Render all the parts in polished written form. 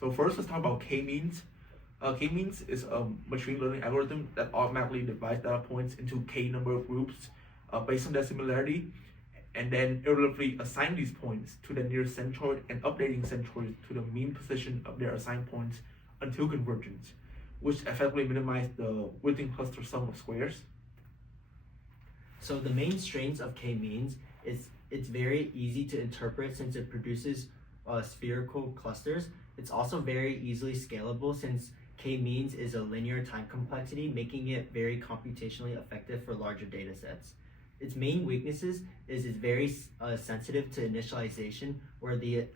So first, let's talk about k-means. K-means is a machine learning algorithm that automatically divides data points into k number of groups based on their similarity, and then iteratively assign these points to the nearest centroid and updating centroids to the mean position of their assigned points until convergence, which effectively minimizes the within cluster sum of squares. So the main strengths of k-means is it's very easy to interpret since it produces spherical clusters. It's also very easily scalable since k-means is a linear time complexity, making it very computationally effective for larger data sets. Its main weaknesses is it's very sensitive to initialization, where the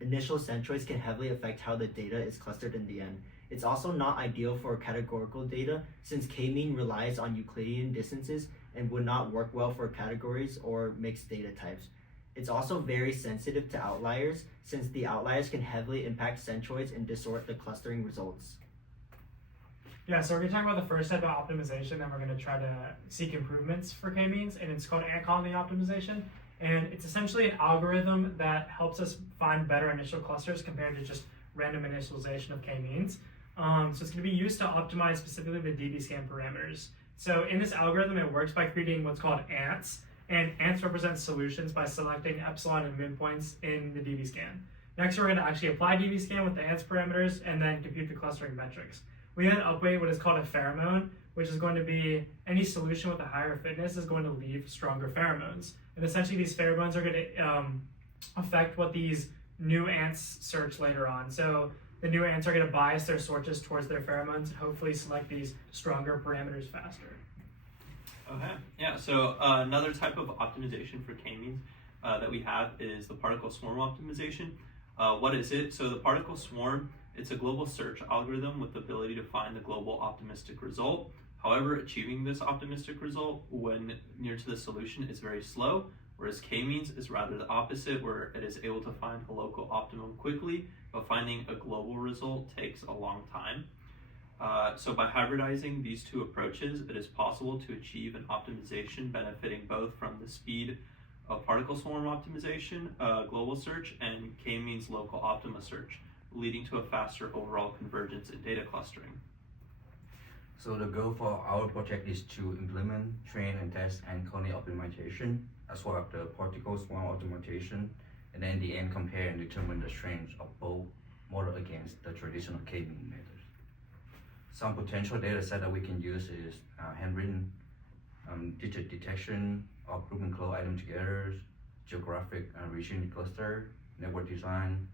initial centroids can heavily affect how the data is clustered in the end. It's also not ideal for categorical data since k-mean relies on Euclidean distances and would not work well for categories or mixed data types. It's also very sensitive to outliers since the outliers can heavily impact centroids and distort the clustering results. Yeah, so we're going to talk about the first type of optimization, and we're going to try to seek improvements for k-means, and it's called ant colony optimization. And it's essentially an algorithm that helps us find better initial clusters compared to just random initialization of k-means. So it's going to be used to optimize specifically the dbScan parameters. So in this algorithm, it works by creating what's called ants, and ants represent solutions by selecting epsilon and midpoints in the dbScan. Next, we're going to actually apply dbScan with the ants parameters and then compute the clustering metrics. We then upweight what is called a pheromone, which is going to be any solution with a higher fitness is going to leave stronger pheromones. And essentially these pheromones are going to affect what these new ants search later on. So the new ants are going to bias their searches towards their pheromones and hopefully select these stronger parameters faster. Okay, yeah, so another type of optimization for k-means that we have is the particle swarm optimization. What is it? So the particle swarm, it's a global search algorithm with the ability to find the global optimistic result. However, achieving this optimistic result when near to the solution is very slow, whereas k-means is rather the opposite, where it is able to find a local optimum quickly, but finding a global result takes a long time. So by hybridizing these two approaches, it is possible to achieve an optimization benefiting both from the speed of particle swarm optimization, global search, and k-means local optima search, leading to a faster overall convergence in data clustering. So the goal for our project is to implement, train, and test ant colony optimization, as well as the particle swarm optimization, and then in the end compare and determine the strengths of both model against the traditional k-mean methods. Some potential data set that we can use is handwritten digit detection of group and close item together, geographic region cluster, network design,